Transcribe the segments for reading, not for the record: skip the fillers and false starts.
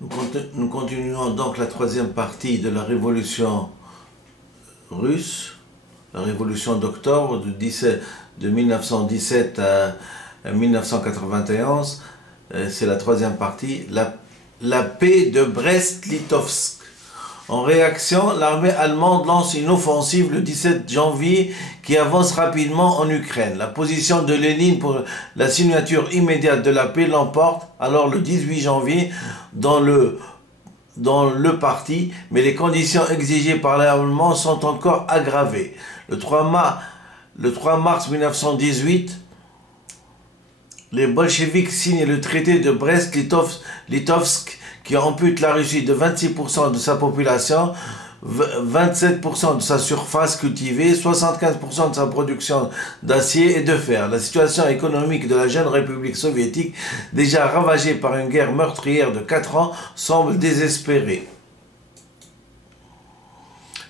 Nous continuons donc la troisième partie de la révolution russe, la révolution d'octobre de 1917 à 1991. C'est la troisième partie, la paix de Brest-Litovsk. En réaction, l'armée allemande lance une offensive le 17 janvier qui avance rapidement en Ukraine. La position de Lénine pour la signature immédiate de la paix l'emporte alors le 18 janvier dans le parti, mais les conditions exigées par les Allemands sont encore aggravées. Le 3 mars 1918, les bolcheviks signent le traité de Brest-Litovsk qui ampute la Russie de 26% de sa population, 27% de sa surface cultivée, 75% de sa production d'acier et de fer. La situation économique de la jeune République soviétique, déjà ravagée par une guerre meurtrière de 4 ans, semble désespérée.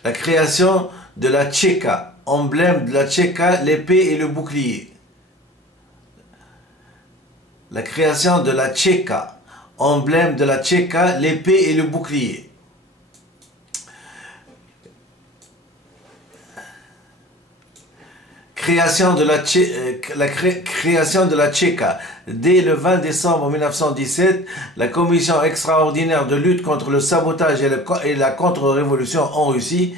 La création de la Tchéka, emblème de la Tchéka, l'épée et le bouclier. La création de la Tchéka, emblème de la Tchéka, l'épée et le bouclier. Création de la Tchéka. Dès le 20 décembre 1917, la commission extraordinaire de lutte contre le sabotage et la contre-révolution en Russie,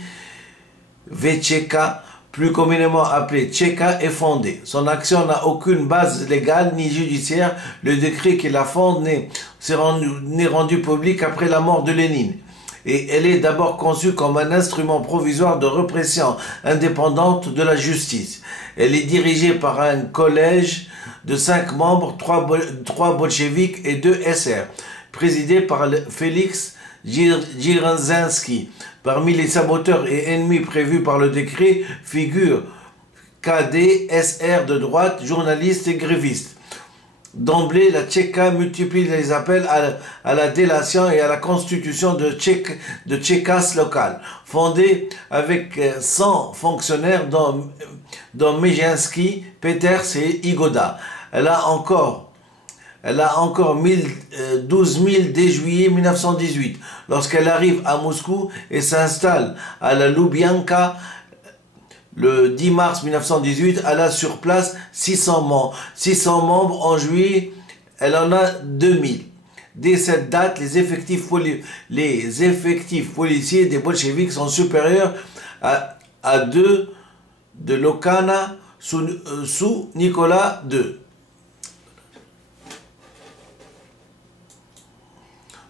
VTCHEKA, plus communément appelée Tchéka, est fondée. Son action n'a aucune base légale ni judiciaire. Le décret qui la fonde n'est rendu public après la mort de Lénine. Et elle est d'abord conçue comme un instrument provisoire de répression indépendante de la justice. Elle est dirigée par un collège de 5 membres, 3 bolcheviks et 2 SR, présidé par Félix Dzerzhinsky. Parmi les saboteurs et ennemis prévus par le décret figurent KD, SR de droite, journalistes et grévistes. D'emblée, la Tchéka multiplie les appels à la délation et à la constitution de Tchékas locales, fondée avec 100 fonctionnaires dont Mezhinsky, Peters et Igoda. Elle a encore 12 000 dès juillet 1918, lorsqu'elle arrive à Moscou et s'installe à la Loubianka. Le 10 mars 1918, elle a sur place 600 membres. En juillet, elle en a 2000. Dès cette date, les effectifs policiers des bolcheviks sont supérieurs à 2 de l'Okana sous Nicolas II.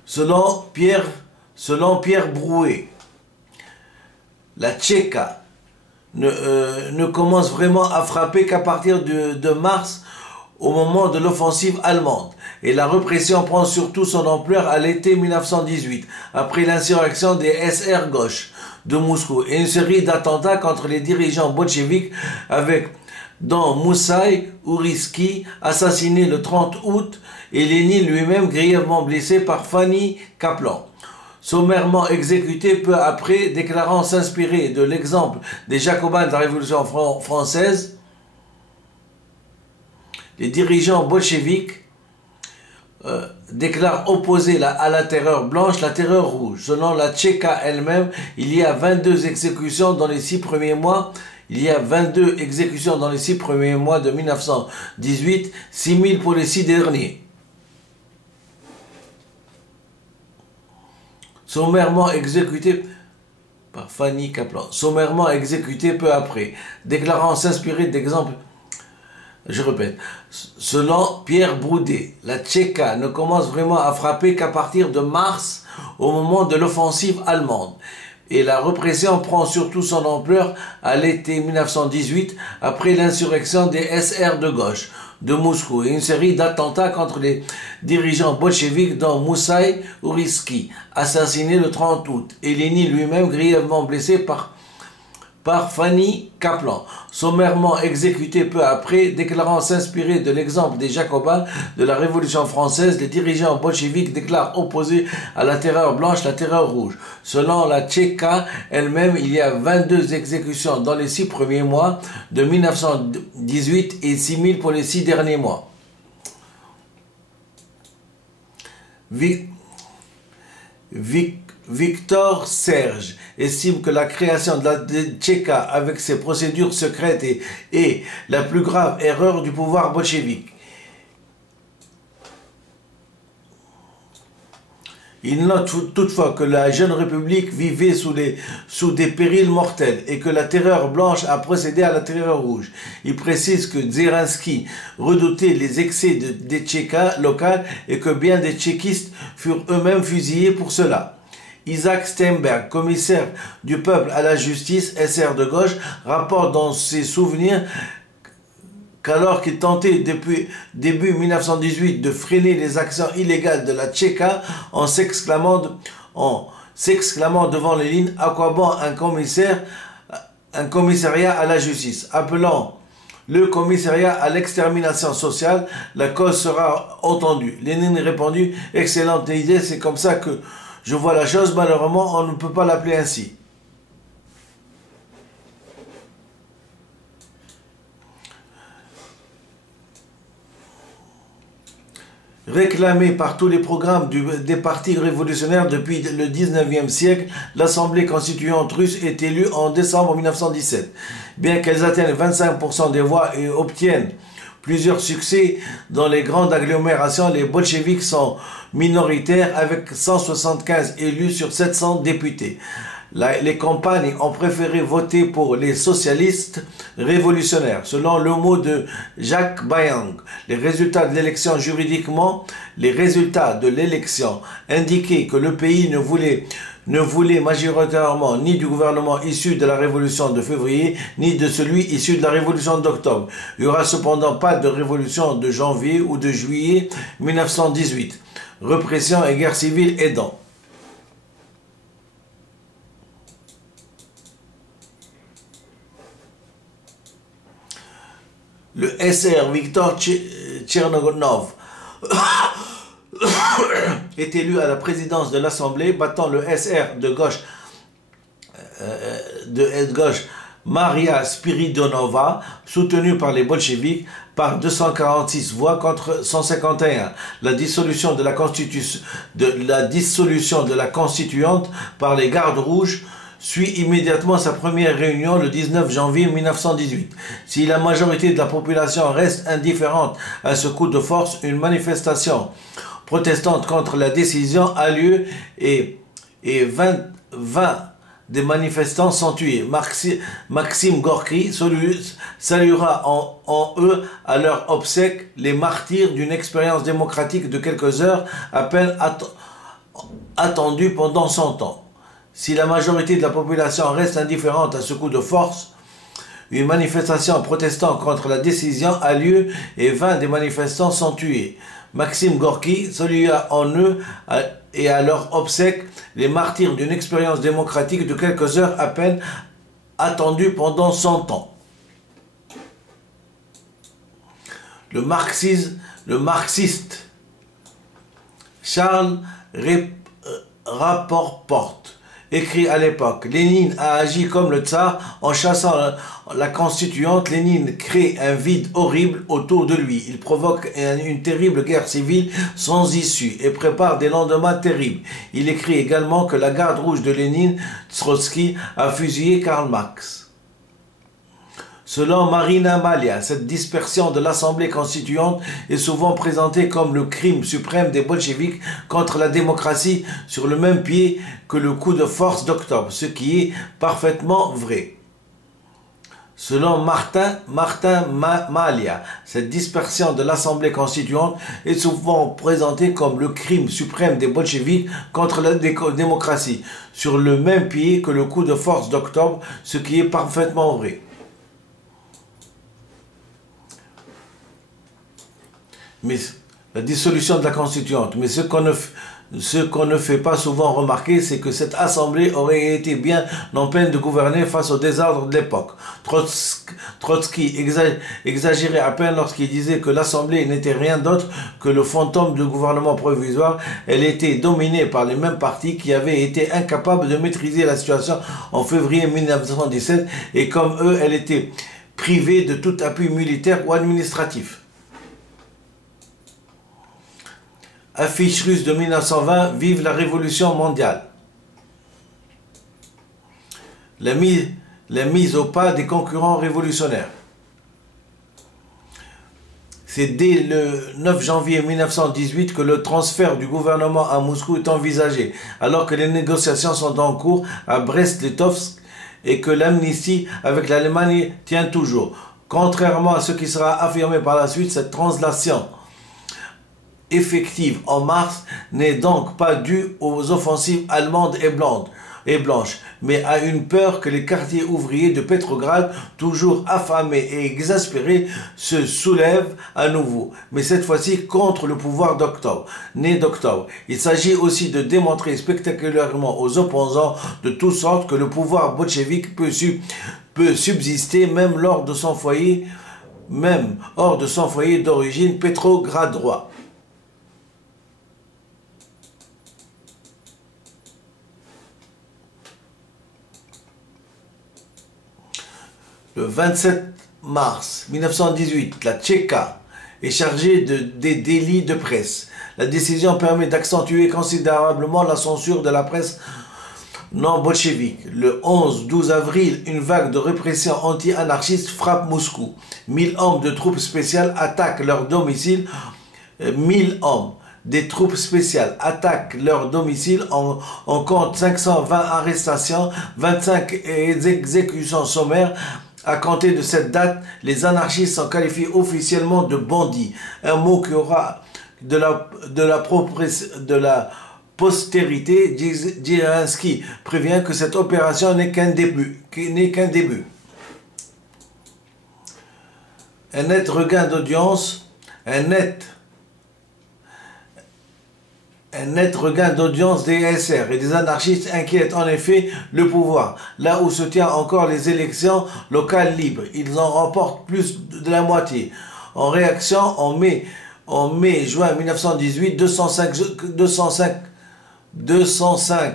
Selon Pierre Brouet, la Tchéka ne commence vraiment à frapper qu'à partir de mars, au moment de l'offensive allemande. Et la répression prend surtout son ampleur à l'été 1918, après l'insurrection des SR gauche de Moscou et une série d'attentats contre les dirigeants bolcheviks dont Moussaï Ouriski, assassiné le 30 août, et Lénine lui-même grièvement blessé par Fanny Kaplan. Sommairement exécuté peu après, déclarant s'inspirer de l'exemple des Jacobins de la Révolution française, les dirigeants bolcheviks déclarent opposer à la terreur blanche la terreur rouge. Selon la Tchéka elle-même, il y a 22 exécutions dans les 6 premiers mois. Il y a 22 exécutions dans les 6 premiers mois de 1918, 6 000 pour les 6 derniers. Sommairement exécuté par Fanny Kaplan, sommairement exécuté peu après, déclarant s'inspirer d'exemples. Je répète, selon Pierre Brouet, la Tchéka ne commence vraiment à frapper qu'à partir de mars, au moment de l'offensive allemande. Et la répression prend surtout son ampleur à l'été 1918, après l'insurrection des SR de gauche de Moscou et une série d'attentats contre les dirigeants bolcheviks dont Moussaï Ouriski, assassiné le 30 août, et Lénine lui-même grièvement blessé par Fanny Kaplan, sommairement exécuté peu après, déclarant s'inspirer de l'exemple des Jacobins de la Révolution française. Les dirigeants bolcheviks déclarent opposer à la terreur blanche la terreur rouge. Selon la Tchéka elle-même, il y a 22 exécutions dans les 6 premiers mois de 1918 et 6 000 pour les 6 derniers mois. Victor Serge estime que la création de la Tchéka avec ses procédures secrètes est la plus grave erreur du pouvoir bolchevique. Il note toutefois que la jeune République vivait sous des périls mortels et que la terreur blanche a procédé à la terreur rouge. Il précise que Dzerinsky redoutait les excès des Tchékas locales et que bien des tchékistes furent eux-mêmes fusillés pour cela. Isaac Steinberg, commissaire du peuple à la justice, SR de gauche, rapporte dans ses souvenirs qu'alors qu'il tentait depuis début 1918 de freiner les actions illégales de la Tchéka en s'exclamant devant les lignes, à quoi bon un commissariat à la justice, appelant le commissariat à l'extermination sociale, la cause sera entendue. Lénine répondit, excellente idée, c'est comme ça que je vois la chose, malheureusement on ne peut pas l'appeler ainsi. Réclamée par tous les programmes des partis révolutionnaires depuis le 19e siècle, l'Assemblée constituante russe est élue en décembre 1917. Bien qu'elles atteignent 25% des voix et obtiennent plusieurs succès dans les grandes agglomérations, les bolcheviks sont minoritaires avec 175 élus sur 700 députés. Les campagnes ont préféré voter pour les socialistes révolutionnaires. Selon le mot de Jacques Bayang, les résultats de l'élection indiquaient que le pays ne voulait majoritairement ni du gouvernement issu de la révolution de février, ni de celui issu de la révolution d'octobre. Il n'y aura cependant pas de révolution de janvier ou de juillet 1918. Répression et guerre civile aidant. Le SR Viktor Tchernogov est élu à la présidence de l'Assemblée, battant le SR de gauche Maria Spiridonova, soutenu par les bolcheviks, par 246 voix contre 151. La dissolution de la constituante par les gardes rouges suit immédiatement sa première réunion le 19 janvier 1918. Si la majorité de la population reste indifférente à ce coup de force, une manifestation protestante contre la décision a lieu et 20 des manifestants sont tués. Maxime Gorky saluera en eux à leur obsèque les martyrs d'une expérience démocratique de quelques heures à peine attendue pendant 100 ans. Si la majorité de la population reste indifférente à ce coup de force, une manifestation protestant contre la décision a lieu et 20 des manifestants sont tués. Maxime Gorky salua en eux et à leur obsèque les martyrs d'une expérience démocratique de quelques heures à peine attendue pendant 100 ans. Le marxiste Charles Rappaport écrit à l'époque, Lénine a agi comme le tsar en chassant la constituante. Lénine crée un vide horrible autour de lui. Il provoque une terrible guerre civile sans issue et prépare des lendemains terribles. Il écrit également que la garde rouge de Lénine, Trotsky, a fusillé Karl Marx. Selon Marina Malia, cette dispersion de l'Assemblée constituante est souvent présentée comme le crime suprême des bolcheviks contre la démocratie sur le même pied que le coup de force d'octobre, ce qui est parfaitement vrai. Selon Martin Malia, cette dispersion de l'Assemblée constituante est souvent présentée comme le crime suprême des bolcheviks contre la démocratie sur le même pied que le coup de force d'octobre, ce qui est parfaitement vrai. Mais la dissolution de la constituante. Mais ce qu'on ne fait pas souvent remarquer, c'est que cette assemblée aurait été bien en peine de gouverner face au désordre de l'époque. Trotsky exagérait à peine lorsqu'il disait que l'assemblée n'était rien d'autre que le fantôme du gouvernement provisoire. Elle était dominée par les mêmes partis qui avaient été incapables de maîtriser la situation en février 1917 et comme eux, elle était privée de tout appui militaire ou administratif. Affiche russe de 1920, vive la révolution mondiale. La mise au pas des concurrents révolutionnaires. C'est dès le 9 janvier 1918 que le transfert du gouvernement à Moscou est envisagé, alors que les négociations sont en cours à Brest-Litovsk et que l'amnistie avec l'Allemagne tient toujours. Contrairement à ce qui sera affirmé par la suite, cette translation effective en mars n'est donc pas due aux offensives allemandes et blanches, mais à une peur que les quartiers ouvriers de Petrograd, toujours affamés et exaspérés, se soulèvent à nouveau, mais cette fois-ci contre le pouvoir né d'octobre. Il s'agit aussi de démontrer spectaculairement aux opposants de toutes sortes que le pouvoir bolchevique peut subsister même hors de son foyer d'origine pétrogradois. Le 27 mars 1918, la Tchéka est chargée des délits de presse. La décision permet d'accentuer considérablement la censure de la presse non bolchevique. Le 11-12 avril, une vague de répression anti-anarchiste frappe Moscou. 1000 hommes de troupes spéciales attaquent leur domicile. 1000 hommes des troupes spéciales attaquent leur domicile. On compte 520 arrestations, 25 exécutions sommaires. À compter de cette date, les anarchistes sont qualifiés officiellement de bandits, un mot qui aura de la postérité. Djirinsky prévient que cette opération n'est qu'un début. Un net regain d'audience, des SR et des anarchistes inquiète en effet le pouvoir. Là où se tient encore les élections locales libres, ils en remportent plus de la moitié. En réaction, en mai-juin 1918, 205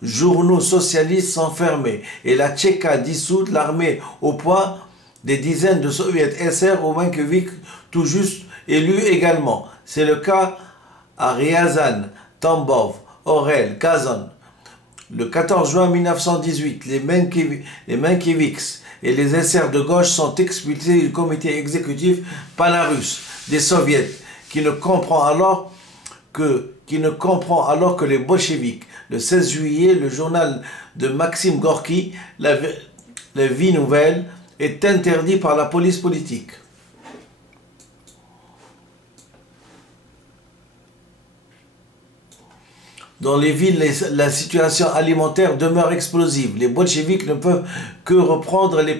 journaux socialistes sont fermés et la Tchéka dissoute, l'armée au point des dizaines de soviets SR au Mankiewicz, tout juste élus également. C'est le cas à Ryazan, Tambov, Orel, Kazan. Le 14 juin 1918, les Mankiewicz et les SR de gauche sont expulsés du comité exécutif panarusse des soviets, qui ne comprend alors que les bolcheviks. Le 16 juillet, le journal de Maxime Gorky, la Vie Nouvelle, est interdit par la police politique. Dans les villes, la situation alimentaire demeure explosive. Les bolcheviks ne peuvent que reprendre les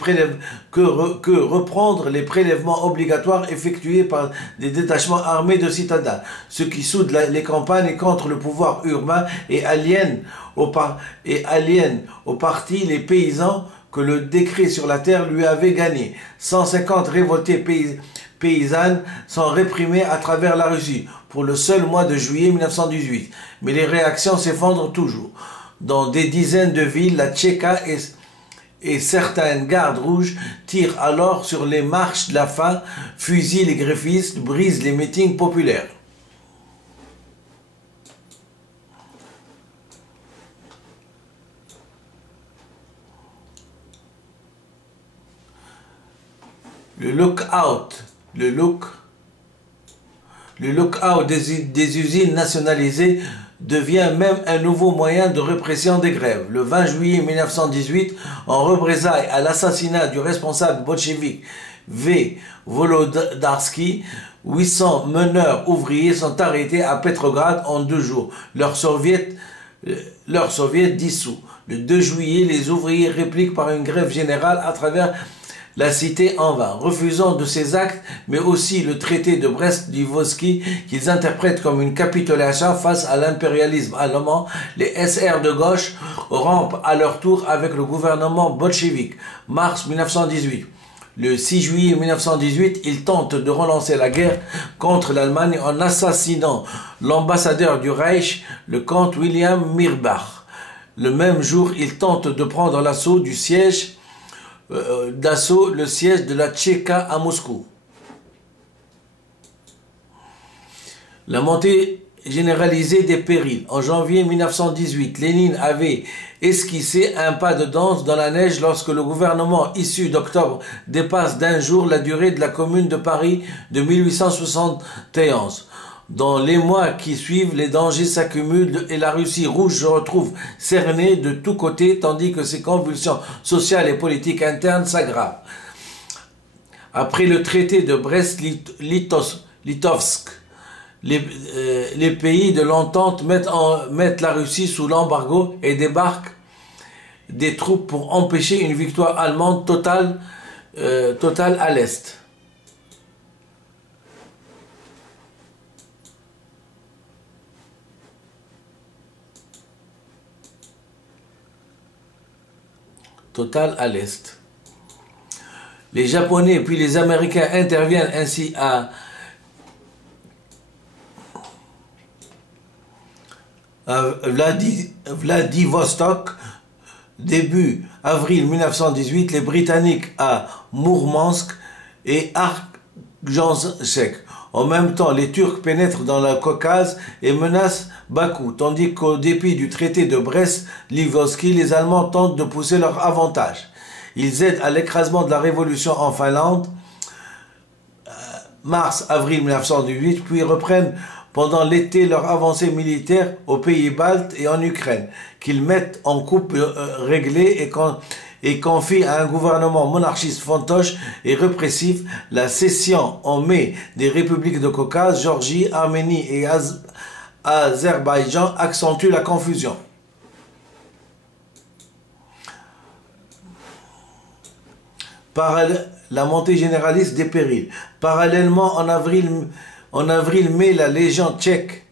prélèvements obligatoires effectués par des détachements armés de citadins, ce qui soude les campagnes contre le pouvoir urbain et aliène au parti les paysans que le décret sur la terre lui avait gagné. 150 révoltés paysannes sont réprimées à travers la Russie pour le seul mois de juillet 1918. Mais les réactions s'effondrent toujours. Dans des dizaines de villes, la Tchéka et certaines gardes rouges tirent alors sur les marches de la faim, fusillent les grévistes, brisent les meetings populaires. Le lockout des usines nationalisées devient même un nouveau moyen de répression des grèves. Le 20 juillet 1918, en représailles à l'assassinat du responsable bolchevique V. Volodarsky, 800 meneurs ouvriers sont arrêtés à Petrograd en 2 jours. Leur soviet dissous. Le 2 juillet, les ouvriers répliquent par une grève générale à travers la cité en vain, refusant de ces actes, mais aussi le traité de Brest-Litovsk qu'ils interprètent comme une capitulation face à l'impérialisme allemand. Les SR de gauche rompent à leur tour avec le gouvernement bolchevique. Mars 1918. Le 6 juillet 1918, ils tentent de relancer la guerre contre l'Allemagne en assassinant l'ambassadeur du Reich, le comte William Mirbach. Le même jour, ils tentent de prendre le siège de la Tchéka à Moscou. La montée généralisée des périls. En janvier 1918, Lénine avait esquissé un pas de danse dans la neige lorsque le gouvernement issu d'octobre dépasse d'un jour la durée de la Commune de Paris de 1871. Dans les mois qui suivent, les dangers s'accumulent et la Russie rouge se retrouve cernée de tous côtés tandis que ses convulsions sociales et politiques internes s'aggravent. Après le traité de Brest-Litovsk, les pays de l'entente mettent la Russie sous l'embargo et débarquent des troupes pour empêcher une victoire allemande totale à l'Est. Totale à l'Est. Les Japonais puis les Américains interviennent ainsi à Vladivostok. Début avril 1918, les Britanniques à Mourmansk et Arkhanghelsk. En même temps, les Turcs pénètrent dans le Caucase et menacent Bakou, tandis qu'au dépit du traité de Brest-Litovsk, les Allemands tentent de pousser leur avantage. Ils aident à l'écrasement de la révolution en Finlande, mars-avril 1918, puis reprennent pendant l'été leur avancée militaire aux pays baltes et en Ukraine, qu'ils mettent en coupe réglée et confient à un gouvernement monarchiste fantoche et répressif. La cession en mai des républiques de Caucase, Géorgie, Arménie et Azerbaïdjan accentue la confusion. La montée généraliste des périls. Parallèlement, en avril-mai, la Légion tchèque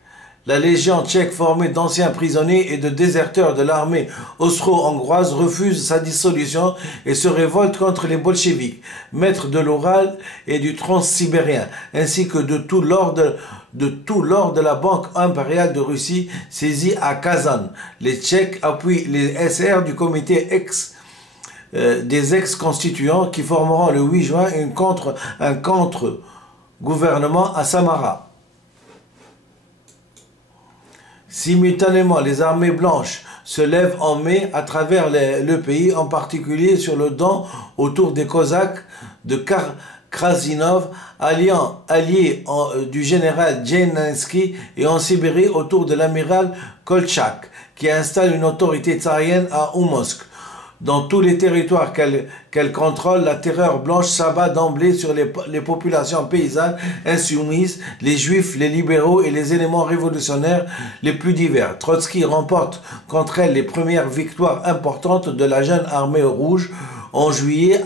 formée d'anciens prisonniers et de déserteurs de l'armée austro-hongroise refuse sa dissolution et se révolte contre les bolcheviks, maîtres de l'Oural et du transsibérien, ainsi que de tout l'or de la Banque impériale de Russie saisie à Kazan. Les Tchèques appuient les SR du comité des ex-constituants qui formeront le 8 juin un contre-gouvernement à Samara. Simultanément, les armées blanches se lèvent en mai à travers le pays, en particulier sur le Don autour des Cosaques de Krasinov, alliés du général Dzeninski, et en Sibérie autour de l'amiral Kolchak, qui installe une autorité tsarienne à Oumovsk. Dans tous les territoires qu'elle contrôle, la terreur blanche s'abat d'emblée sur les populations paysannes insoumises, les juifs, les libéraux et les éléments révolutionnaires les plus divers. Trotsky remporte contre elle les premières victoires importantes de la jeune armée rouge en juillet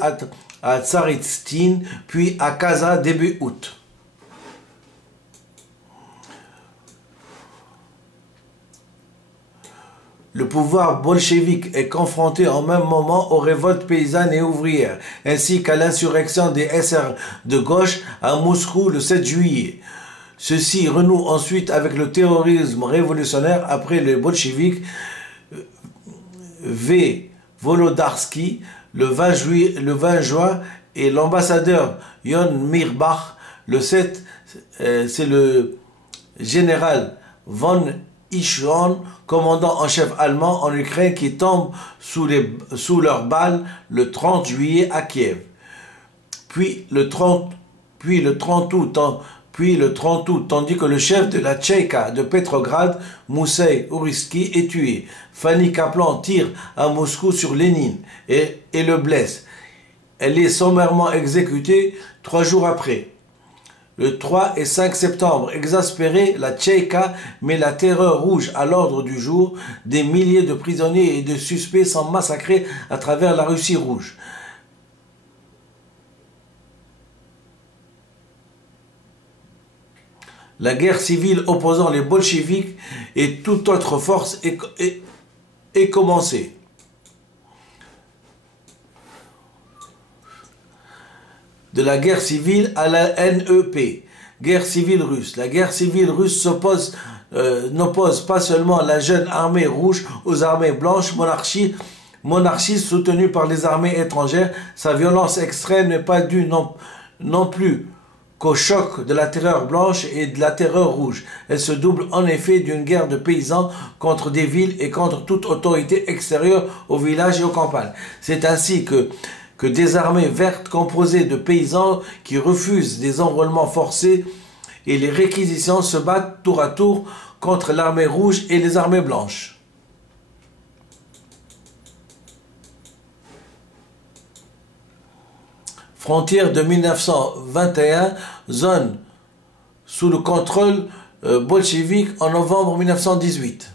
à Tsaritsyn, puis à Kaza début août. Le pouvoir bolchevique est confronté en même moment aux révoltes paysannes et ouvrières, ainsi qu'à l'insurrection des SR de gauche à Moscou le 7 juillet. Ceux-ci renouent ensuite avec le terrorisme révolutionnaire après les bolcheviks. V. Volodarsky le 20 juin et l'ambassadeur Yon Mirbach le 7, c'est le général von Ichon, commandant en chef allemand en Ukraine, qui tombe sous leurs balles le 30 juillet à Kiev. Puis le 30 août, tandis que le chef de la Tchéka de Petrograd, Moussei Ouritsky, est tué. Fanny Kaplan tire à Moscou sur Lénine et le blesse. Elle est sommairement exécutée 3 jours après. Le 3 et 5 septembre, exaspérée, la Tchéka met la terreur rouge à l'ordre du jour. Des milliers de prisonniers et de suspects sont massacrés à travers la Russie rouge. La guerre civile opposant les bolcheviks et toute autre force est commencée. De la guerre civile à la NEP, guerre civile russe. La guerre civile russe n'oppose pas seulement la jeune armée rouge aux armées blanches monarchistes soutenues par les armées étrangères. Sa violence extrême n'est pas due non plus qu'au choc de la terreur blanche et de la terreur rouge. Elle se double en effet d'une guerre de paysans contre des villes et contre toute autorité extérieure aux villages et aux campagnes. C'est ainsi que des armées vertes composées de paysans qui refusent des enrôlements forcés et les réquisitions se battent tour à tour contre l'armée rouge et les armées blanches. Frontière de 1921, zone sous le contrôle bolchevique en novembre 1918.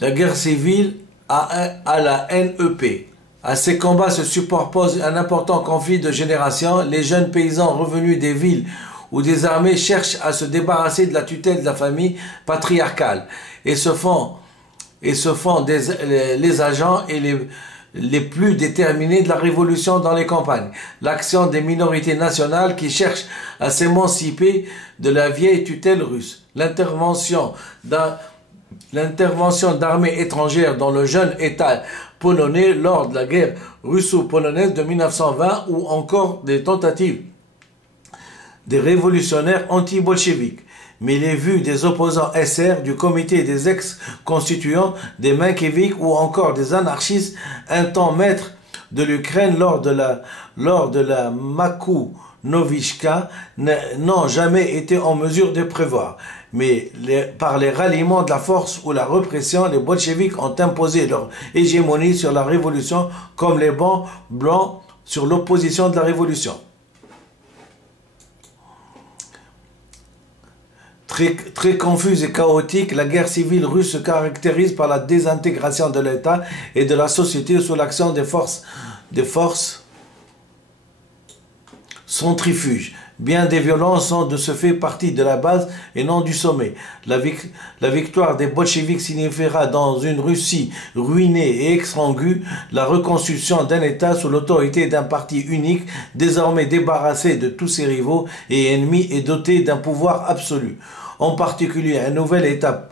La guerre civile à la NEP. À ces combats se superpose un important conflit de génération. Les jeunes paysans revenus des villes ou des armées cherchent à se débarrasser de la tutelle de la famille patriarcale et se font les agents et les plus déterminés de la révolution dans les campagnes. L'action des minorités nationales qui cherchent à s'émanciper de la vieille tutelle russe. L'intervention d'armées étrangères dans le jeune État polonais lors de la guerre russo-polonaise de 1920 ou encore des tentatives des révolutionnaires anti-bolcheviques. Mais les vues des opposants SR, du comité des ex-constituants, des Menkeviks ou encore des anarchistes, un temps maître de l'Ukraine lors de la Makounovitchka, n'ont jamais été en mesure de prévoir. Mais par les ralliements de la force ou la répression, les bolcheviks ont imposé leur hégémonie sur la révolution comme les blancs sur l'opposition de la révolution. Très confuse et chaotique, la guerre civile russe se caractérise par la désintégration de l'État et de la société sous l'action des forces centrifuges. Bien des violences sont de ce fait partie de la base et non du sommet. La victoire des bolcheviks signifiera dans une Russie ruinée et exsangue la reconstruction d'un État sous l'autorité d'un parti unique, désormais débarrassé de tous ses rivaux et ennemis et doté d'un pouvoir absolu. En particulier, un nouvel État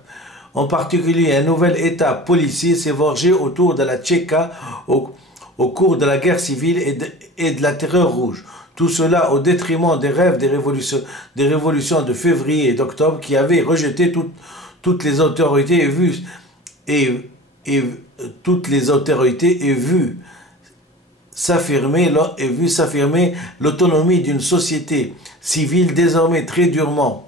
policier s'est forgé autour de la Tchéka au cours de la guerre civile et de la terreur rouge. Tout cela au détriment des rêves des révolutions de février et d'octobre qui avaient rejeté toutes les autorités et vu s'affirmer l'autonomie d'une société civile désormais très durement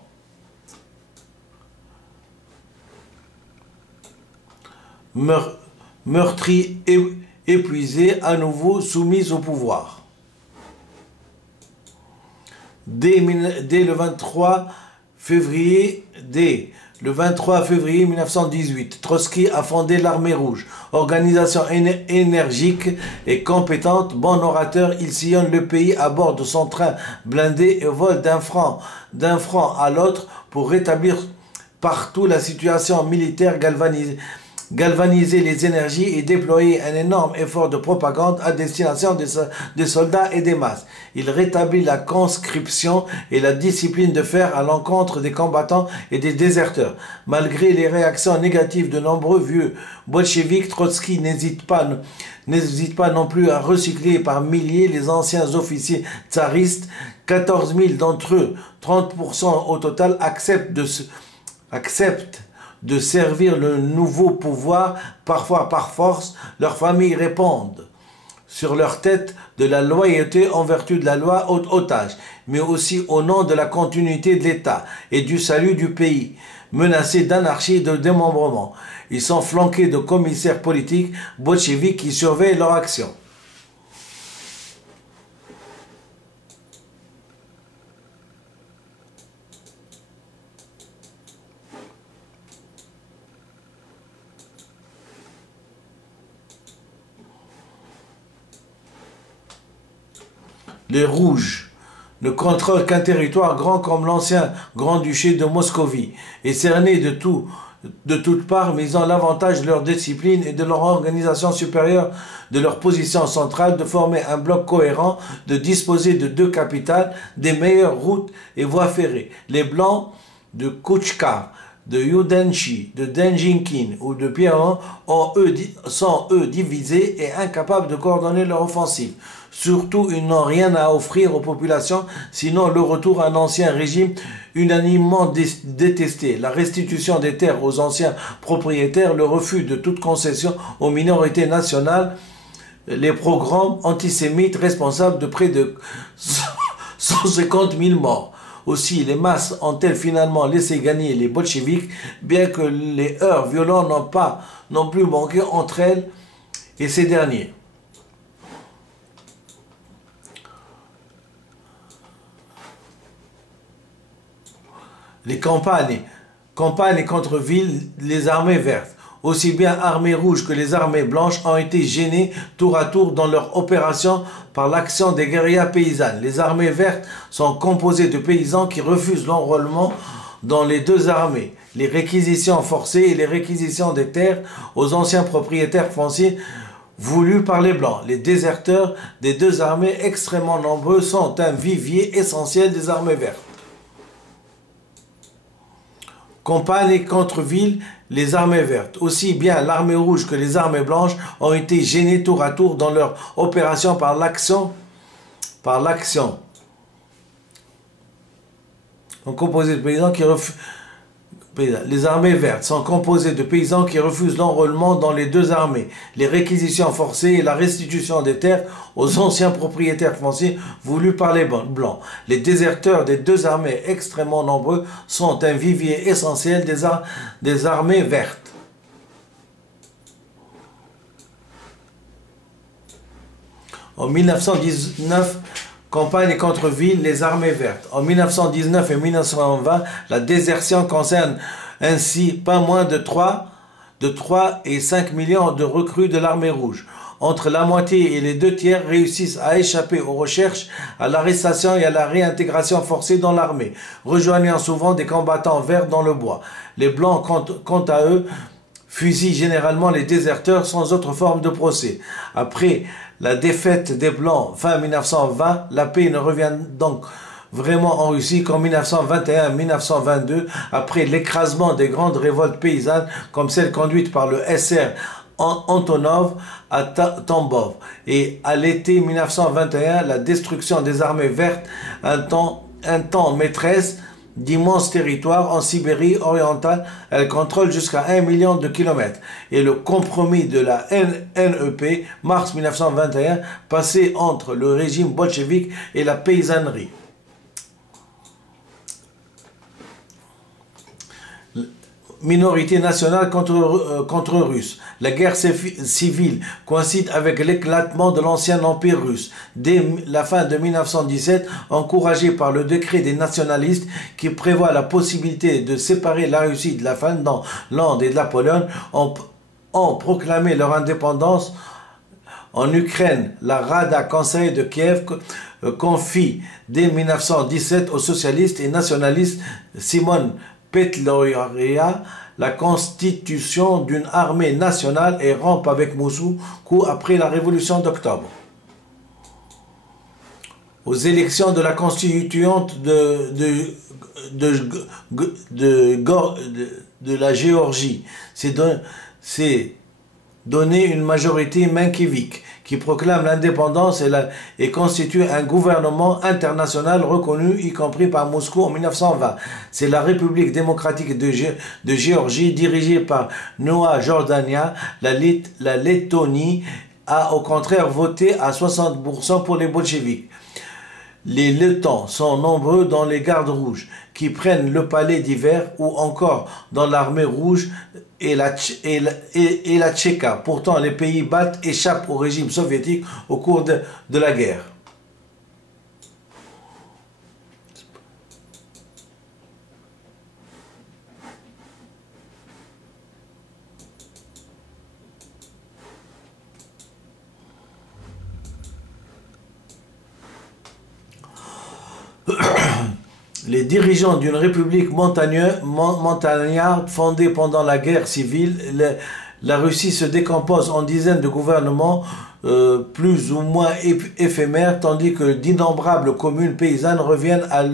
meurtrie et épuisée, à nouveau soumise au pouvoir. Dès le 23 février 1918, Trotsky a fondé l'Armée rouge. Organisation énergique et compétente, bon orateur, il sillonne le pays à bord de son train blindé et vole d'un front à l'autre pour rétablir partout la situation militaire, galvaniser les énergies et déployer un énorme effort de propagande à destination des soldats et des masses. Il rétablit la conscription et la discipline de fer à l'encontre des combattants et des déserteurs. Malgré les réactions négatives de nombreux vieux bolcheviks, Trotsky n'hésite pas non plus à recycler par milliers les anciens officiers tsaristes. 14 000 d'entre eux, 30% au total, acceptent de servir le nouveau pouvoir, parfois par force. Leurs familles répondent sur leur tête de la loyauté en vertu de la loi otage, mais aussi au nom de la continuité de l'État et du salut du pays, menacé d'anarchie et de démembrement. Ils sont flanqués de commissaires politiques bolcheviques qui surveillent leur action. Les Rouges ne contrôlent qu'un territoire grand comme l'ancien Grand-Duché de Moscovie et cerné de toutes parts, mais ils ont l'avantage de leur discipline et de leur organisation supérieure, de leur position centrale, de former un bloc cohérent, de disposer de 2 capitales, des meilleures routes et voies ferrées. Les Blancs de Kouchka, de Yudenchi, de Denjinkin ou de Pierron sont eux divisés et incapables de coordonner leur offensive. Surtout, ils n'ont rien à offrir aux populations, sinon le retour à un ancien régime unanimement détesté, la restitution des terres aux anciens propriétaires, le refus de toute concession aux minorités nationales, les programmes antisémites responsables de près de 150 000 morts. Aussi, les masses ont-elles finalement laissé gagner les bolcheviks, bien que les heurts violents n'ont pas non plus manqué entre elles et ces derniers. Les campagnes contre villes, les armées vertes, aussi bien armées rouges que les armées blanches, ont été gênées tour à tour dans leur opération par l'action des guérillas paysannes. Les armées vertes sont composées de paysans qui refusent l'enrôlement dans les deux armées. Les réquisitions forcées et les réquisitions des terres aux anciens propriétaires fonciers voulus par les Blancs. Les déserteurs des deux armées extrêmement nombreux sont un vivier essentiel des armées vertes. Campagne contre ville, les armées vertes, aussi bien l'armée rouge que les armées blanches, ont été gênées tour à tour dans leur opération par l'action. Sont composées de paysans qui refusent. Les armées vertes sont composées de paysans qui refusent l'enrôlement dans les deux armées, les réquisitions forcées et la restitution des terres aux anciens propriétaires fonciers voulus par les Blancs. Les déserteurs des deux armées extrêmement nombreux sont un vivier essentiel des armées vertes. En 1919, campagne contre ville, les armées vertes. En 1919 et 1920, la désertion concerne ainsi pas moins de 3 et 5 millions de recrues de l'armée rouge. Entre la moitié et les 2 tiers réussissent à échapper aux recherches, à l'arrestation et à la réintégration forcée dans l'armée, rejoignant souvent des combattants verts dans le bois. Les Blancs, quant à eux, fusillent généralement les déserteurs sans autre forme de procès. Après la défaite des Blancs fin 1920, la paix ne revient donc vraiment en Russie qu'en 1921-1922, après l'écrasement des grandes révoltes paysannes comme celle conduite par le SR Antonov à Tambov, et à l'été 1921, la destruction des armées vertes, un temps maîtresse d'immenses territoires en Sibérie orientale. Elle contrôle jusqu'à 1 million de kilomètres. Et le compromis de la NEP, mars 1921, passé entre le régime bolchevique et la paysannerie. Minorité nationale contre Russes. La guerre civile coïncide avec l'éclatement de l'ancien empire russe. Dès la fin de 1917, encouragé par le décret des nationalistes qui prévoit la possibilité de séparer la Russie de la Finlande et de la Pologne, ont proclamé leur indépendance. En Ukraine, la Rada Conseil de Kiev confie dès 1917 aux socialistes et nationalistes Simon Petliura la constitution d'une armée nationale et rompt avec Moscou après la révolution d'octobre. Aux élections de la constituante de la Géorgie, c'est donné une majorité menkevique qui proclame l'indépendance et constitue un gouvernement international reconnu, y compris par Moscou en 1920. C'est la République démocratique de Géorgie, dirigée par Noa Jordania. La Lettonie a au contraire voté à 60% pour les bolcheviks. Les Lettons sont nombreux dans les gardes rouges, qui prennent le palais d'hiver, ou encore dans l'armée rouge et la Tchéka. Pourtant, les pays baltes échappent au régime soviétique au cours de la guerre. Les dirigeants d'une république montagnarde fondée pendant la guerre civile, la Russie se décompose en dizaines de gouvernements plus ou moins éphémères, tandis que d'innombrables communes paysannes reviennent à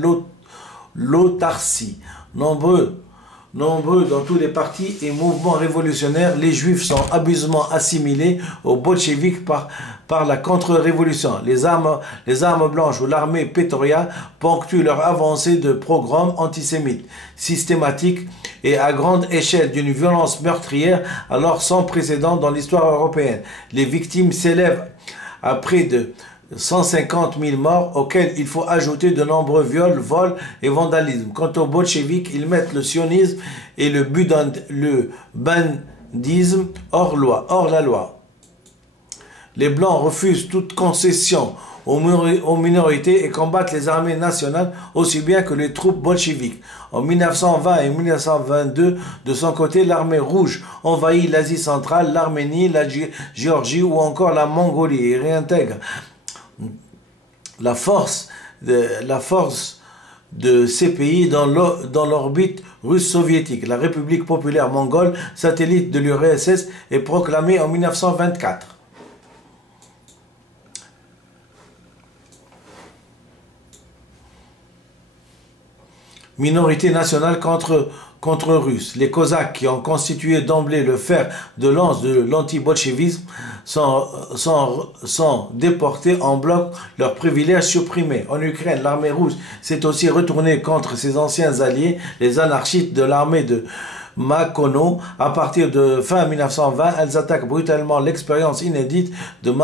l'autarcie. Nombreux Nombreux dans tous les partis et mouvements révolutionnaires, les Juifs sont abusivement assimilés aux bolcheviks par la contre-révolution. Les armes blanches ou l'armée Pretoria ponctuent leur avancée de pogroms antisémites, systématiques et à grande échelle d'une violence meurtrière alors sans précédent dans l'histoire européenne. Les victimes s'élèvent à près de 150 000 morts, auxquels il faut ajouter de nombreux viols, vols et vandalismes. Quant aux bolcheviks, ils mettent le sionisme et le bandisme hors la loi. Les Blancs refusent toute concession aux minorités et combattent les armées nationales aussi bien que les troupes bolcheviques. En 1920 et 1922, de son côté, l'armée rouge envahit l'Asie centrale, l'Arménie, la Géorgie ou encore la Mongolie et réintègre la force de ces pays dans l'orbite russe soviétique. La République populaire mongole, satellite de l'URSS, est proclamée en 1924. Minorité nationale contre Russes. Les Cosaques, qui ont constitué d'emblée le fer de lance de l'anti-bolchevisme, sont déportés en bloc, leurs privilèges supprimés. En Ukraine, l'armée rouge s'est aussi retournée contre ses anciens alliés, les anarchistes de l'armée de Makono. À partir de fin 1920, elles attaquent brutalement l'expérience inédite de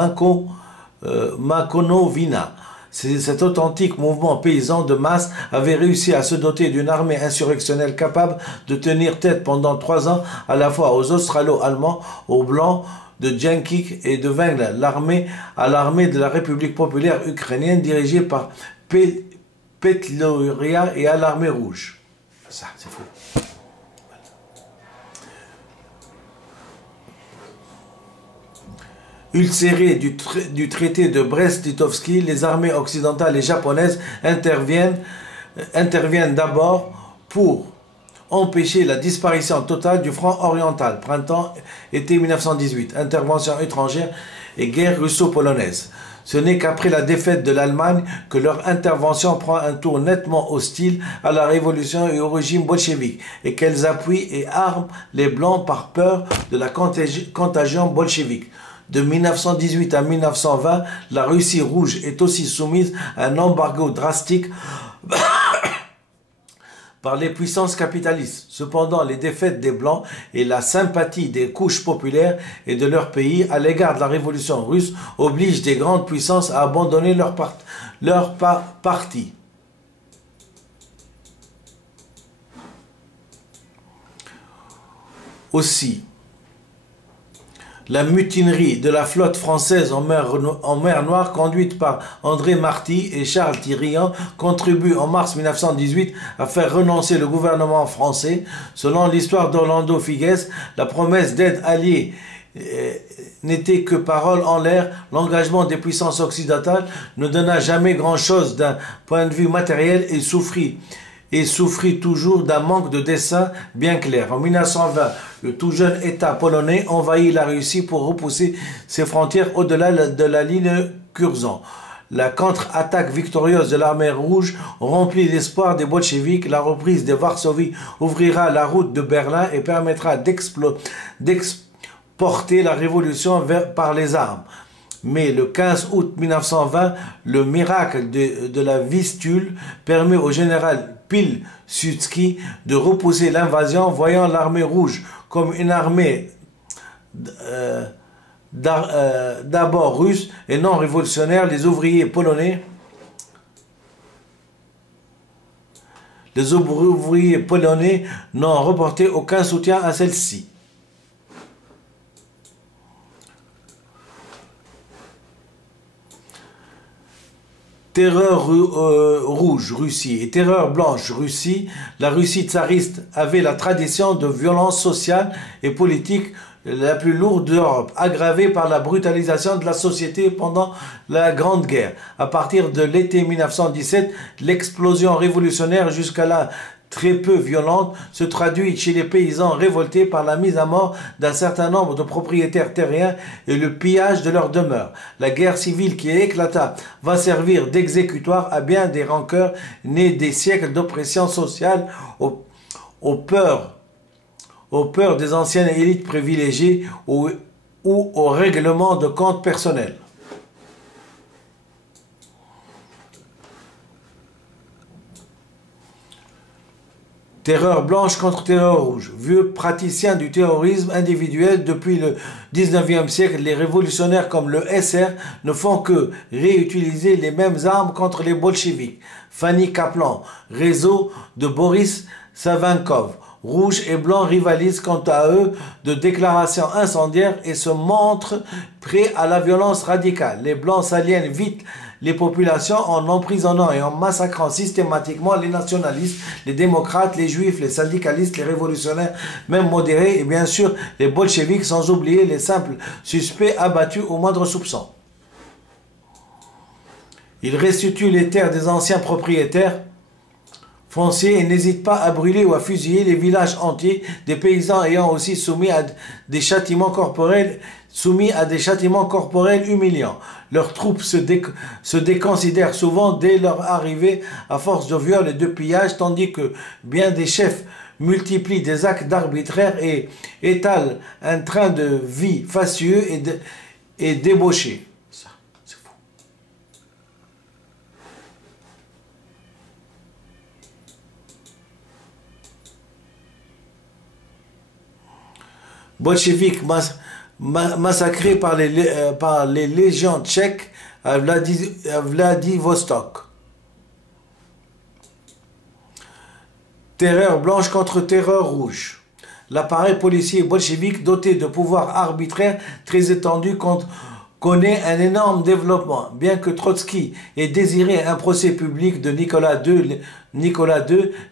Makonovina. Cet authentique mouvement paysan de masse avait réussi à se doter d'une armée insurrectionnelle capable de tenir tête pendant 3 ans à la fois aux Australo-Allemands, aux Blancs de Djenkik et de vaincre l'armée de la République populaire ukrainienne dirigée par Petliura et à l'armée rouge. Ça, c'est fou. Ulcérées du traité de Brest-Litovski, les armées occidentales et japonaises interviennent d'abord pour empêcher la disparition totale du front oriental, printemps-été 1918, intervention étrangère et guerre russo-polonaise. Ce n'est qu'après la défaite de l'Allemagne que leur intervention prend un tour nettement hostile à la révolution et au régime bolchevique, et qu'elles appuient et arment les Blancs par peur de la contagion bolchevique. De 1918 à 1920, la Russie rouge est aussi soumise à un embargo drastique par les puissances capitalistes. Cependant, les défaites des Blancs et la sympathie des couches populaires et de leur pays à l'égard de la révolution russe obligent des grandes puissances à abandonner leur parti. Aussi, la mutinerie de la flotte française en mer Noire, conduite par André Marty et Charles Tirian, contribue en mars 1918 à faire renoncer le gouvernement français. Selon l'histoire d'Orlando Figues, la promesse d'aide alliée n'était que parole en l'air. L'engagement des puissances occidentales ne donna jamais grand-chose d'un point de vue matériel et souffrit toujours d'un manque de dessein bien clair. En 1920, le tout jeune État polonais envahit la Russie pour repousser ses frontières au-delà de la ligne Curzon. La contre-attaque victorieuse de l'armée rouge remplit l'espoir des bolcheviks. La reprise de Varsovie ouvrira la route de Berlin et permettra d'exporter la révolution par les armes. Mais le 15 août 1920, le miracle de la Vistule permet au général Pilsudski de repousser l'invasion, voyant l'armée rouge comme une armée d'abord russe et non révolutionnaire. Les ouvriers polonais n'ont reporté aucun soutien à celle-ci. Terreur rouge, Russie, et terreur blanche, Russie. La Russie tsariste avait la tradition de violence sociale et politique la plus lourde d'Europe, aggravée par la brutalisation de la société pendant la Grande Guerre. À partir de l'été 1917, l'explosion révolutionnaire jusqu'à là très peu violente se traduit chez les paysans révoltés par la mise à mort d'un certain nombre de propriétaires terriens et le pillage de leurs demeures. La guerre civile qui éclata va servir d'exécutoire à bien des rancœurs nées des siècles d'oppression sociale, aux peurs aux peurs des anciennes élites privilégiées ou au règlement de comptes personnels. Terreur blanche contre terreur rouge. Vieux praticiens du terrorisme individuel depuis le 19e siècle, les révolutionnaires comme le SR ne font que réutiliser les mêmes armes contre les bolcheviks. Fanny Kaplan, réseau de Boris Savinkov. Rouge et blanc rivalisent quant à eux de déclarations incendiaires et se montrent prêts à la violence radicale. Les blancs s'aliènent vite les populations en emprisonnant et en massacrant systématiquement les nationalistes, les démocrates, les juifs, les syndicalistes, les révolutionnaires, même modérés, et bien sûr les bolcheviks, sans oublier les simples suspects abattus au moindre soupçon. Ils restituent les terres des anciens propriétaires fonciers et n'hésitent pas à brûler ou à fusiller les villages entiers des paysans ayant aussi soumis à des châtiments corporels humiliants. Leurs troupes se déconsidèrent souvent dès leur arrivée à force de viols et de pillages, tandis que bien des chefs multiplient des actes d'arbitraire et étalent un train de vie fastueux et débauché. Ça, c'est fou. Bolcheviks massacrés par les légions tchèques à Vladivostok. Terreur blanche contre terreur rouge. L'appareil policier bolchevique doté de pouvoirs arbitraires très étendus connaît un énorme développement. Bien que Trotsky ait désiré un procès public de Nicolas II,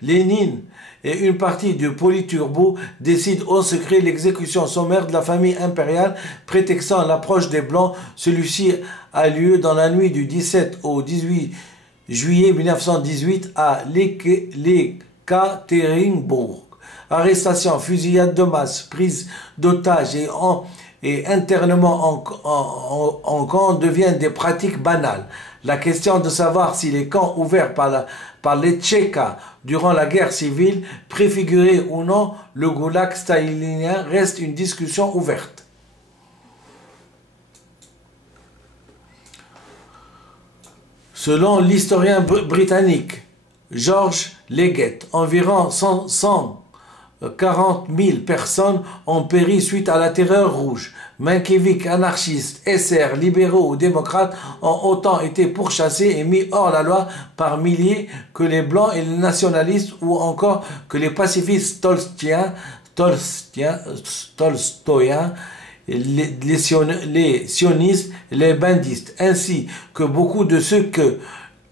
Lénine et une partie du Politburo décident au secret l'exécution sommaire de la famille impériale, prétextant l'approche des Blancs. Celui-ci a lieu dans la nuit du 17 au 18 juillet 1918 à l'Ekaterinbourg. Arrestation, fusillade de masse, prise d'otages et internement en camp deviennent des pratiques banales. La question de savoir si les camps ouverts par les Tchékas durant la guerre civile préfiguraient ou non le goulag stalinien reste une discussion ouverte. Selon l'historien britannique George Leggett, environ 140 000 personnes ont péri suite à la terreur rouge. Mankiewicz, anarchistes, SR, libéraux ou démocrates ont autant été pourchassés et mis hors la loi par milliers que les blancs et les nationalistes ou encore que les pacifistes tolstoïens, les sionistes, les bandistes, ainsi que beaucoup de ceux que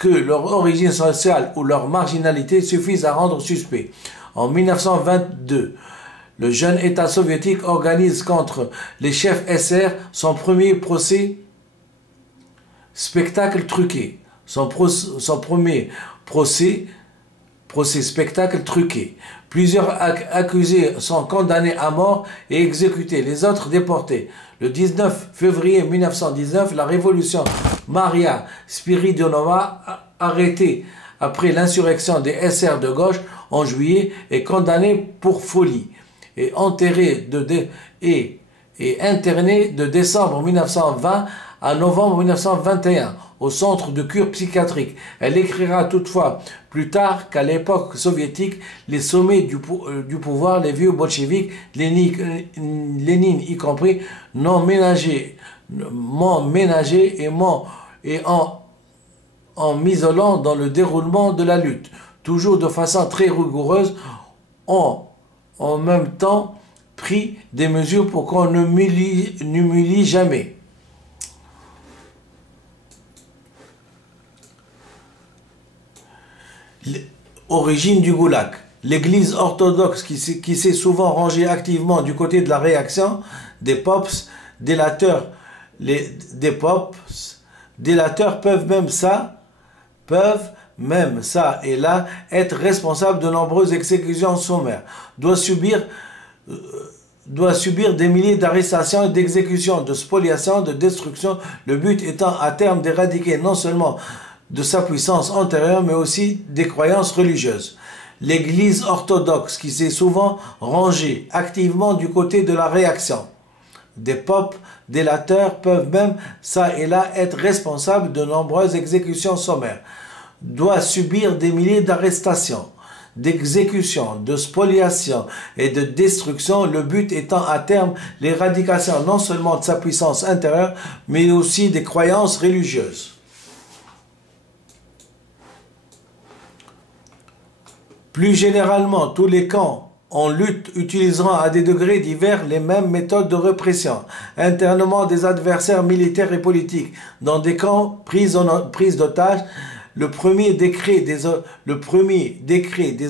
leur origine sociale ou leur marginalité suffisent à rendre suspects. En 1922, le jeune État soviétique organise contre les chefs SR son premier procès spectacle truqué. Son premier procès spectacle truqué. Plusieurs accusés sont condamnés à mort et exécutés, les autres déportés. Le 19 février 1919, la révolution Maria Spiridonova, arrêtée après l'insurrection des SR de gauche en juillet, est condamnée pour folie et internée de décembre 1920 à novembre 1921 au centre de cure psychiatrique. Elle écrira toutefois plus tard qu'à l'époque soviétique, les sommets du pouvoir, les vieux bolcheviks, Lénine y compris, m'ont ménagé en m'isolant dans le déroulement de la lutte, toujours de façon très rigoureuse, ont en même temps pris des mesures pour qu'on ne m'humilie jamais. Origine du goulag. L'Église orthodoxe qui s'est souvent rangée activement du côté de la réaction des popes délateurs, peuvent même ça et là être responsables de nombreuses exécutions sommaires, doit subir des milliers d'arrestations et d'exécutions, de spoliations, de destructions, le but étant à terme d'éradiquer non seulement de sa puissance antérieure, mais aussi des croyances religieuses. l'Église orthodoxe qui s'est souvent rangée activement du côté de la réaction. Des popes délateurs peuvent même, ça et là, être responsables de nombreuses exécutions sommaires, doit subir des milliers d'arrestations, d'exécutions, de spoliations et de destructions, le but étant à terme l'éradication non seulement de sa puissance intérieure, mais aussi des croyances religieuses. Plus généralement, tous les camps en lutte utiliseront à des degrés divers les mêmes méthodes de répression, internement des adversaires militaires et politiques dans des camps pris d'otages. Le premier décret des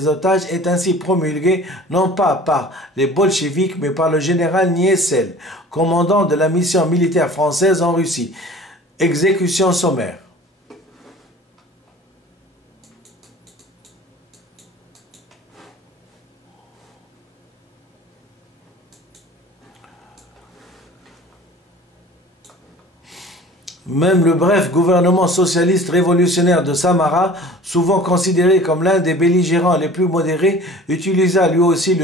otages est ainsi promulgué non pas par les bolcheviks mais par le général Niessel, commandant de la mission militaire française en Russie. Exécution sommaire. Même le bref gouvernement socialiste révolutionnaire de Samara, souvent considéré comme l'un des belligérants les plus modérés, utilisa lui aussi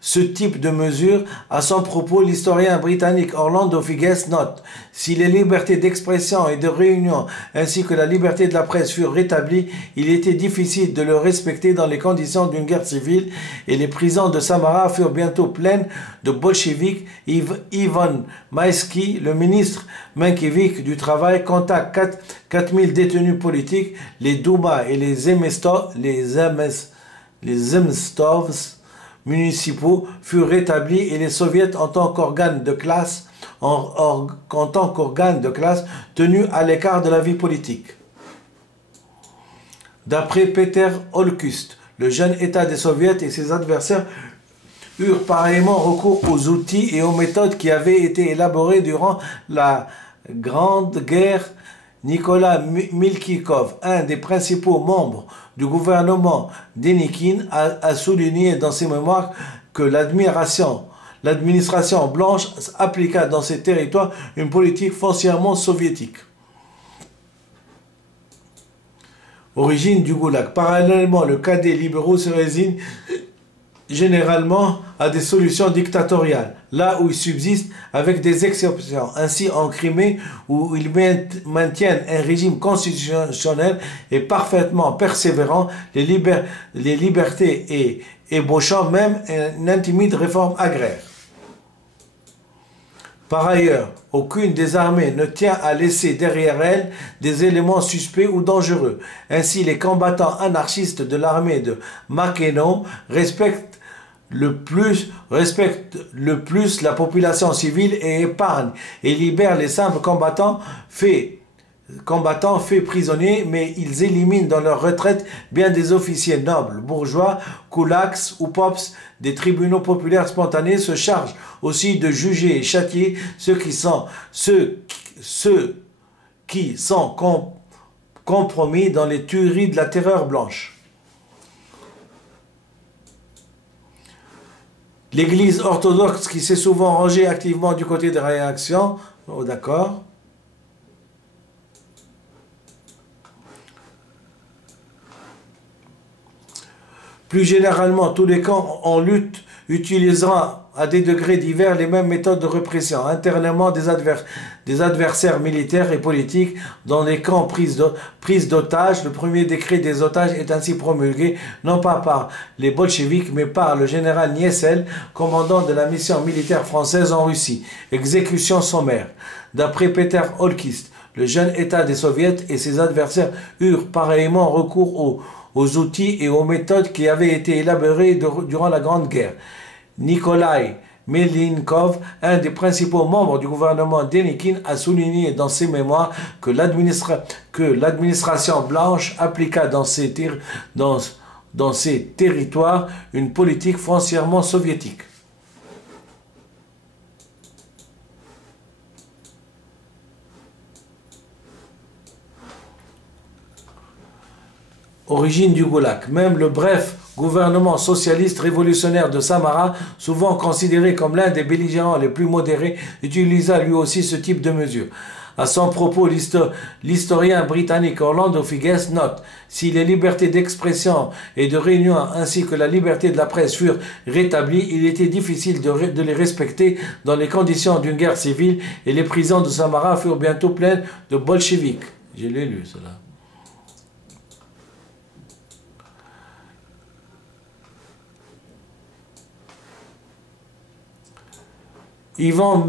ce type de mesure. À son propos, l'historien britannique Orlando Figes note « Si les libertés d'expression et de réunion ainsi que la liberté de la presse furent rétablies, il était difficile de le respecter dans les conditions d'une guerre civile et les prisons de Samara furent bientôt pleines de bolcheviks. » Ivan Maïski, le ministre menkévik du Travail, compta 4000 détenus politiques. Les Doumas et les Zemstovs municipaux furent rétablis et les soviets en tant qu'organes de classe, tenus à l'écart de la vie politique. D'après Peter Holkust, le jeune État des soviets et ses adversaires eurent pareillement recours aux outils et aux méthodes qui avaient été élaborés durant la Grande Guerre. Nicolas Milkikov, un des principaux membres du gouvernement Denikin, a souligné dans ses mémoires que l'administration blanche appliqua dans ces territoires une politique foncièrement soviétique. Origine du goulag. Parallèlement, le cas des libéraux se résigne généralement à des solutions dictatoriales, là où ils subsistent avec des exceptions. Ainsi, en Crimée, où ils maintiennent un régime constitutionnel et parfaitement persévérant, les libertés et ébauchant même une intimide réforme agraire. Par ailleurs, aucune des armées ne tient à laisser derrière elle des éléments suspects ou dangereux. Ainsi, les combattants anarchistes de l'armée de Makhno respectent le plus la population civile et épargnent et libèrent les simples combattants faits prisonniers, mais ils éliminent dans leur retraite bien des officiers nobles, bourgeois, koulaks ou pops. Des tribunaux populaires spontanés se chargent aussi de juger et châtier ceux qui sont compromis dans les tueries de la terreur blanche. L'Église orthodoxe qui s'est souvent rangée activement du côté des réactions, oh, d'accord. Plus généralement, tous les camps en lutte utiliseront à des degrés divers les mêmes méthodes de répression, internement des adversaires militaires et politiques dans les camps pris d'otages. Le premier décret des otages est ainsi promulgué, non pas par les bolcheviks, mais par le général Niessel, commandant de la mission militaire française en Russie. Exécution sommaire. D'après Peter Holkist, le jeune État des soviets et ses adversaires eurent pareillement recours aux outils et aux méthodes qui avaient été élaborées durant la Grande Guerre. Nikolai Melnikov, un des principaux membres du gouvernement Denikin, a souligné dans ses mémoires que l'administration blanche appliqua dans ces territoires une politique foncièrement soviétique. Origine du goulag. Même le bref gouvernement socialiste révolutionnaire de Samara, souvent considéré comme l'un des belligérants les plus modérés, utilisa lui aussi ce type de mesures. À son propos, l'historien britannique Orlando Figes note: si les libertés d'expression et de réunion ainsi que la liberté de la presse furent rétablies, il était difficile de les respecter dans les conditions d'une guerre civile et les prisons de Samara furent bientôt pleines de bolcheviks. Je l'ai lu, cela. Ivan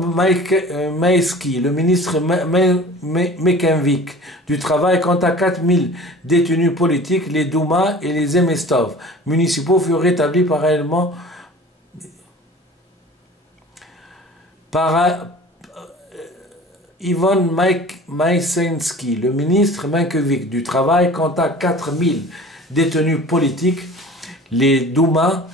Maïski, le ministre Mekenvik du Travail, compta 4000 détenus politiques. Les Douma et les Zemestov municipaux furent rétablis parallèlement par Ivan Maïsensky, le ministre Mekenvik du Travail, compta 4000 détenus politiques. Les Douma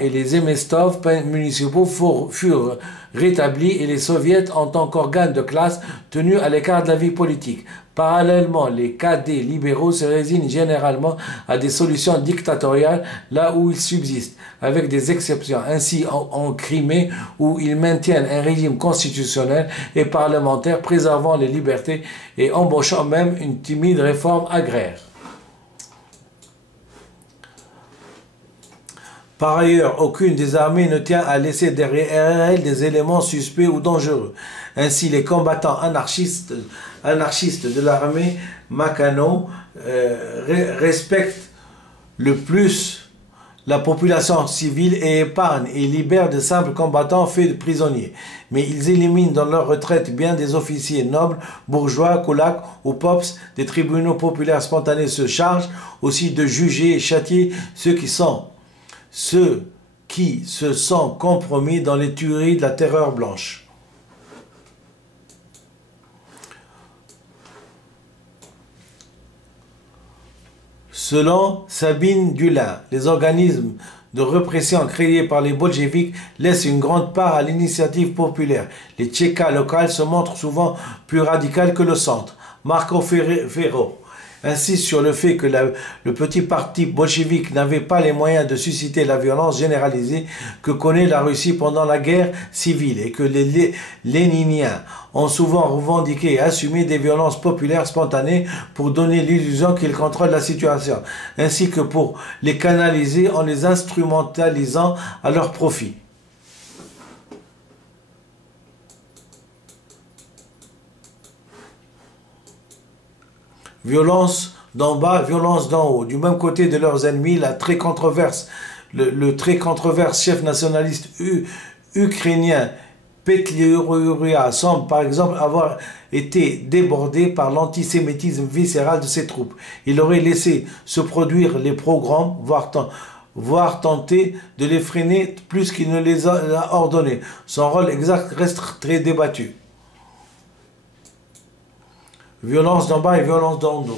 et les Zemestov municipaux furent rétablis et les soviets en tant qu'organes de classe tenus à l'écart de la vie politique. Parallèlement, les cadets libéraux se résignent généralement à des solutions dictatoriales là où ils subsistent, avec des exceptions. Ainsi, en Crimée, où ils maintiennent un régime constitutionnel et parlementaire préservant les libertés et embauchant même une timide réforme agraire. Par ailleurs, aucune des armées ne tient à laisser derrière elle des éléments suspects ou dangereux. Ainsi, les combattants anarchistes de l'armée Makhano respectent le plus la population civile et épargnent et libèrent de simples combattants faits de prisonniers. Mais ils éliminent dans leur retraite bien des officiers nobles, bourgeois, kulaks ou pops. Des tribunaux populaires spontanés se chargent aussi de juger et châtier ceux qui se sont compromis dans les tueries de la terreur blanche. Selon Sabine Dulin, les organismes de répression créés par les bolcheviks laissent une grande part à l'initiative populaire. Les Tchékas locales se montrent souvent plus radicales que le centre. Marco Ferro insiste sur le fait que le petit parti bolchevique n'avait pas les moyens de susciter la violence généralisée que connaît la Russie pendant la guerre civile et que les léniniens ont souvent revendiqué et assumé des violences populaires spontanées pour donner l'illusion qu'ils contrôlent la situation, ainsi que pour les canaliser en les instrumentalisant à leur profit. Violence d'en bas, violence d'en haut. Du même côté de leurs ennemis, le très controverse chef nationaliste ukrainien Petliura semble par exemple avoir été débordé par l'antisémitisme viscéral de ses troupes. Il aurait laissé se produire les pogroms, voire tenter de les freiner plus qu'il ne les a ordonnés. Son rôle exact reste très débattu. Violence d'en bas et violence d'en haut.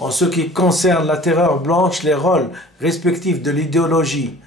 En ce qui concerne la terreur blanche, les rôles respectifs de l'idéologie.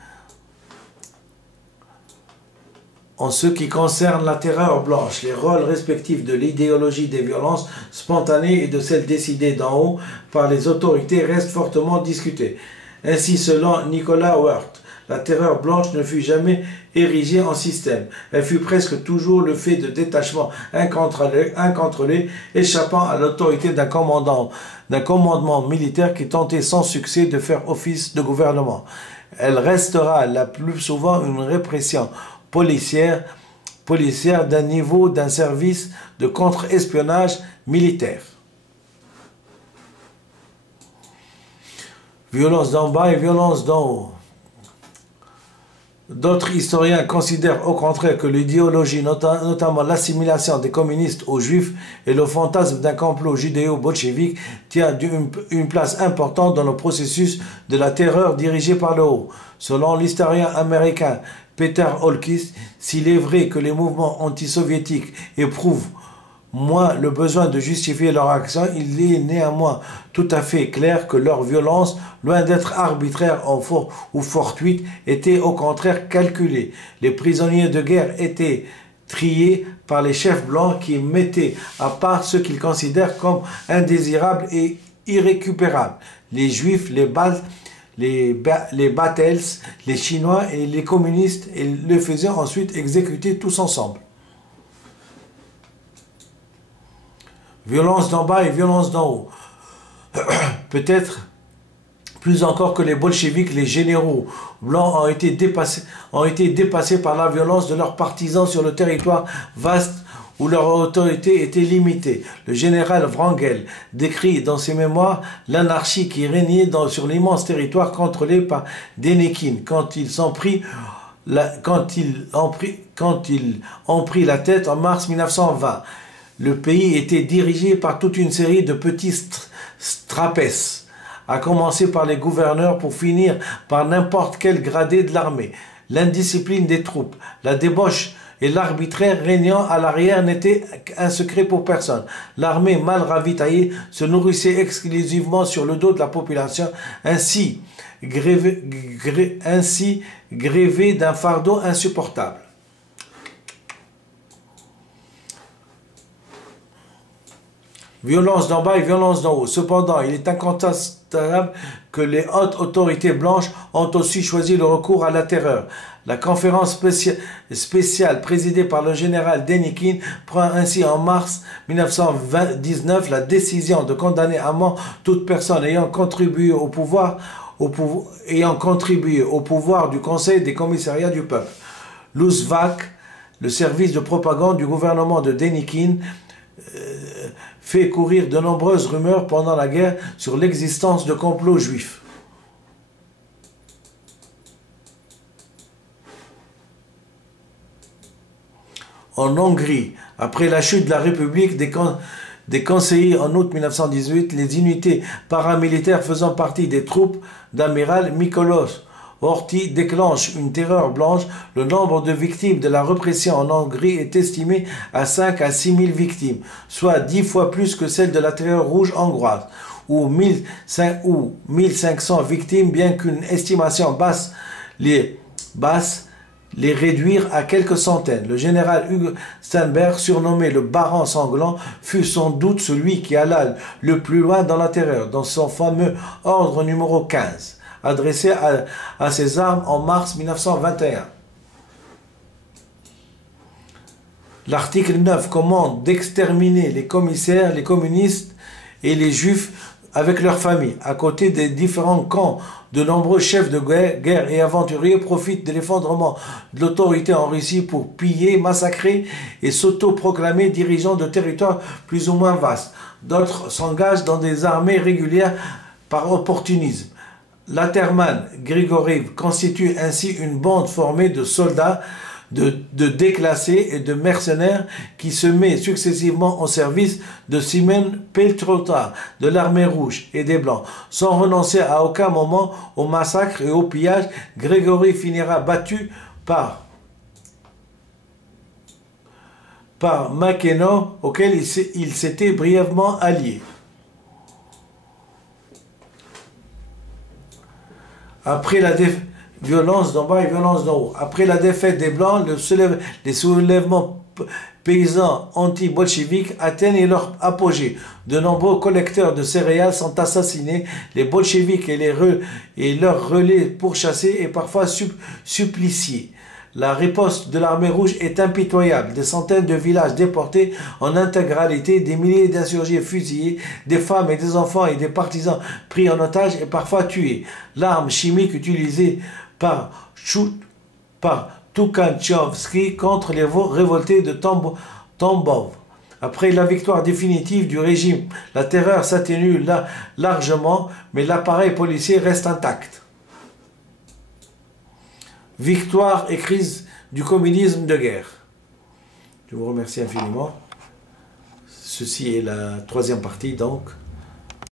En ce qui concerne la terreur blanche, les rôles respectifs de l'idéologie des violences spontanées et de celles décidées d'en haut par les autorités restent fortement discutés. Ainsi, selon Nicolas Wirth, la terreur blanche ne fut jamais érigée en système. Elle fut presque toujours le fait de détachements incontrôlés échappant à l'autorité d'un commandement militaire qui tentait sans succès de faire office de gouvernement. Elle restera la plus souvent une répression policière d'un service de contre-espionnage militaire. Violence d'en bas et violence d'en haut. D'autres historiens considèrent au contraire que l'idéologie, notamment l'assimilation des communistes aux juifs et le fantasme d'un complot judéo-bolchevique, tient une place importante dans le processus de la terreur dirigée par le haut. Selon l'historien américain Peter Holkis, s'il est vrai que les mouvements antisoviétiques éprouvent moins le besoin de justifier leur action, il est néanmoins tout à fait clair que leur violence, loin d'être arbitraire ou fortuite, était au contraire calculée. Les prisonniers de guerre étaient triés par les chefs blancs qui mettaient à part ceux qu'ils considèrent comme indésirables et irrécupérables. Les juifs, les Baltes, les Battels, les Chinois et les communistes, et les faisaient ensuite exécuter tous ensemble. Violence d'en bas et violence d'en haut. Peut-être plus encore que les bolcheviks, les généraux blancs ont été dépassés par la violence de leurs partisans sur le territoire vaste où leur autorité était limitée. Le général Wrangel décrit dans ses mémoires l'anarchie qui régnait sur l'immense territoire contrôlé par Dénikine quand ils ont pris la tête en mars 1920. Le pays était dirigé par toute une série de petits strapès, à commencer par les gouverneurs pour finir par n'importe quel gradé de l'armée. L'indiscipline des troupes, la débauche et l'arbitraire régnant à l'arrière n'étaient un secret pour personne. L'armée mal ravitaillée se nourrissait exclusivement sur le dos de la population, ainsi grévée d'un fardeau insupportable. Violence d'en bas et violence d'en haut. Cependant, il est incontestable que les hautes autorités blanches ont aussi choisi le recours à la terreur. La conférence spéciale présidée par le général Dénikine prend ainsi en mars 1919 la décision de condamner à mort toute personne ayant contribué au pouvoir du Conseil des commissariats du peuple. L'Ouzvak, le service de propagande du gouvernement de Dénikine, fait courir de nombreuses rumeurs pendant la guerre sur l'existence de complots juifs. En Hongrie, après la chute de la République des conseillers en août 1918, les unités paramilitaires faisant partie des troupes d'amiral Mikolos Horthy déclenchent une terreur blanche. Le nombre de victimes de la répression en Hongrie est estimé à 5 à 6 000 victimes, soit 10 fois plus que celle de la terreur rouge hongroise, ou 1500 victimes, bien qu'une estimation basse les réduire à quelques centaines. Le général Hugo Steinberg, surnommé le baron sanglant, fut sans doute celui qui alla le plus loin dans la terreur, dans son fameux ordre numéro 15. Adressé à ses armes en mars 1921. L'article 9 commande d'exterminer les commissaires, les communistes et les juifs avec leurs familles. À côté des différents camps, de nombreux chefs de guerre et aventuriers profitent de l'effondrement de l'autorité en Russie pour piller, massacrer et s'autoproclamer dirigeants de territoires plus ou moins vastes. D'autres s'engagent dans des armées régulières par opportunisme. Laterman Grigoriev constitue ainsi une bande formée de soldats, de déclassés et de mercenaires qui se met successivement au service de Simon Petrota, de l'armée rouge et des blancs. Sans renoncer à aucun moment au massacre et au pillage, Grigoriev finira battu par Mackennal, auquel il s'était brièvement allié. Après la violence d'en bas et violence d'en haut. Après la défaite des Blancs, les soulèvements paysans anti-bolcheviques atteignent leur apogée. De nombreux collecteurs de céréales sont assassinés, les bolcheviks et leurs relais pourchassés et parfois suppliciés. La riposte de l'armée rouge est impitoyable. Des centaines de villages déportés en intégralité, des milliers d'insurgés fusillés, des femmes et des enfants et des partisans pris en otage et parfois tués. L'arme chimique utilisée par Tukhachevsky contre les révoltés de Tambov. Après la victoire définitive du régime, la terreur s'atténue largement, mais l'appareil policier reste intact. Victoire et crise du communisme de guerre. Je vous remercie infiniment. Ceci est la troisième partie donc.